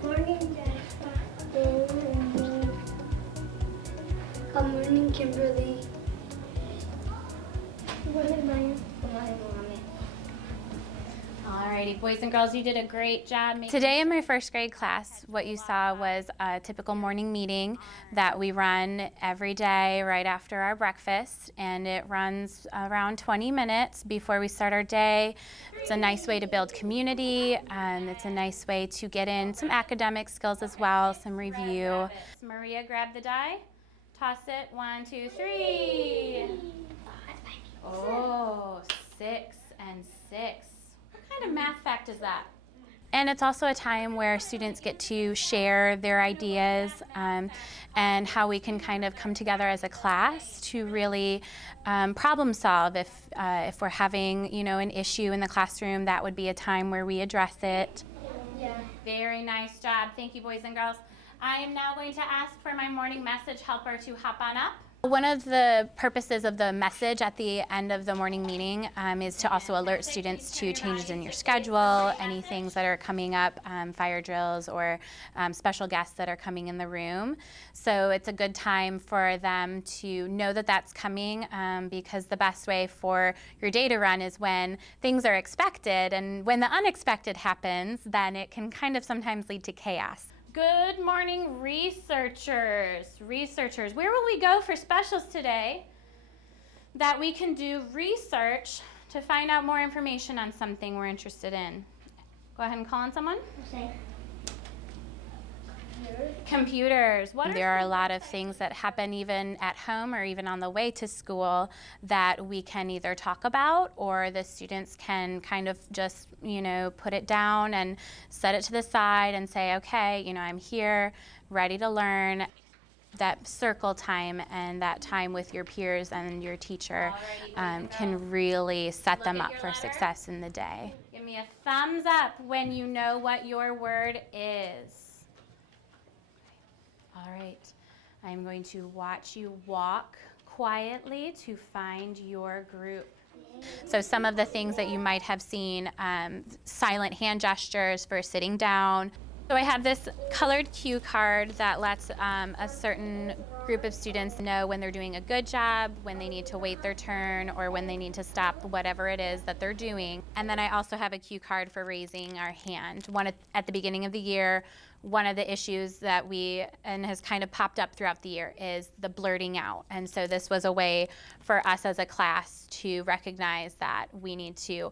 Good morning, Jessica. Good morning, Kimberly. Good morning, Maya. Good morning, Mommy. Alrighty, boys and girls, you did a great job. Today in my first grade class, what you saw was a typical morning meeting that we run every day right after our breakfast, and it runs around 20 minutes before we start our day. It's a nice way to build community, and it's a nice way to get in some academic skills as well, some review. Maria, grab the die, toss it, 1, 2, 3. Oh, 6 and 6. What kind of math fact is that? And it's also a time where students get to share their ideas and how we can kind of come together as a class to really problem solve. If we're having, an issue in the classroom, that would be a time where we address it. Yeah. Very nice job. Thank you, boys and girls. I am now going to ask for my morning message helper to hop on up. One of the purposes of the message at the end of the morning meeting is to also alert students to changes in your schedule, any things that are coming up, fire drills or special guests that are coming in the room. So it's a good time for them to know that that's coming because the best way for your day to run is when things are expected, and when the unexpected happens, then it can kind of sometimes lead to chaos. Good morning, researchers. Researchers, where will we go for specials today that we can do research to find out more information on something we're interested in? Go ahead and call on someone. Okay. Computers. There are a lot of things that happen even at home or even on the way to school that we can either talk about, or the students can kind of just, put it down and set it to the side and say, okay, I'm here, ready to learn. That circle time and that time with your peers and your teacher can really set them up for success in the day. Give me a thumbs up when you know what your word is. All right, I'm going to watch you walk quietly to find your group. So some of the things that you might have seen, silent hand gestures for sitting down. So I have this colored cue card that lets a certain group of students know when they're doing a good job, when they need to wait their turn, or when they need to stop whatever it is that they're doing. And then I also have a cue card for raising our hand. One at the beginning of the year, one of the issues that has kind of popped up throughout the year is the blurting out. And so this was a way for us as a class to recognize that we need to,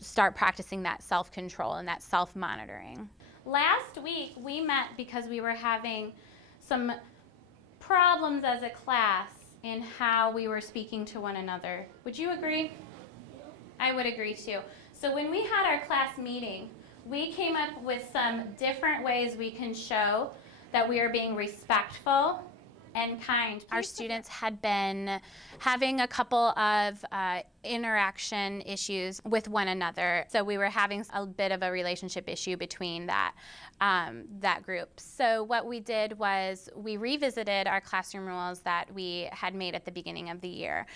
start practicing that self-control and that self-monitoring. Last week we met because we were having some problems as a class in how we were speaking to one another. Would you agree? I would agree too. So when we had our class meeting, we came up with some different ways we can show that we are being respectful and kind. Our students had been having a couple of interaction issues with one another. So we were having a bit of a relationship issue between that group. So what we did was we revisited our classroom rules that we had made at the beginning of the year.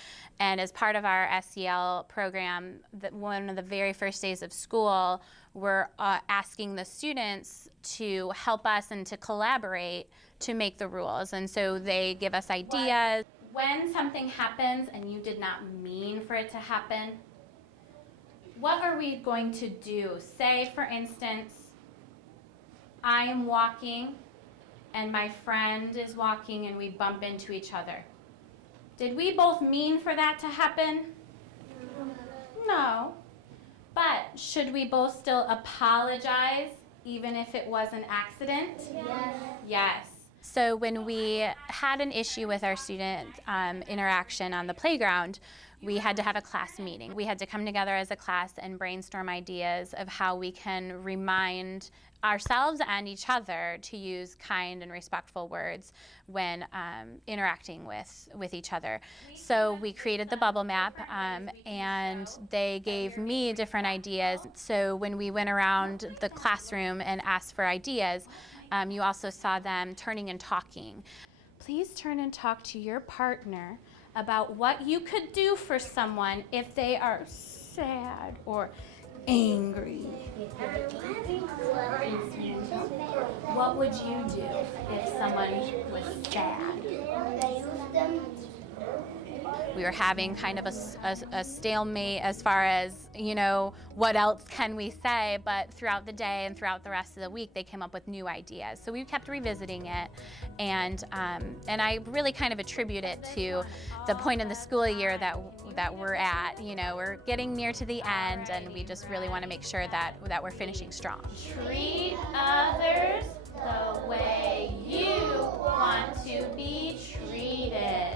And as part of our SEL program, one of the very first days of school, we're asking the students to help us and to collaborate to make the rules. And so they give us ideas. When something happens and you did not mean for it to happen, what are we going to do? Say, for instance, I am walking and my friend is walking and we bump into each other. Did we both mean for that to happen? No. But should we both still apologize even if it was an accident? Yes. Yes. So when we had an issue with our student interaction on the playground, we had to have a class meeting. We had to come together as a class and brainstorm ideas of how we can remind ourselves and each other to use kind and respectful words when interacting with each other. So we created the bubble map and they gave me different ideas. So when we went around the classroom and asked for ideas, you also saw them turning and talking. Please turn and talk to your partner about what you could do for someone if they are sad or Angry. What would you do if someone was sad? We were having kind of a stalemate as far as, what else can we say, but throughout the day and throughout the rest of the week, they came up with new ideas. So we kept revisiting it, and I really kind of attribute it to the point in the school year that we're at. We're getting near to the end, and we just really want to make sure that we're finishing strong. Treat others the way you want to be treated.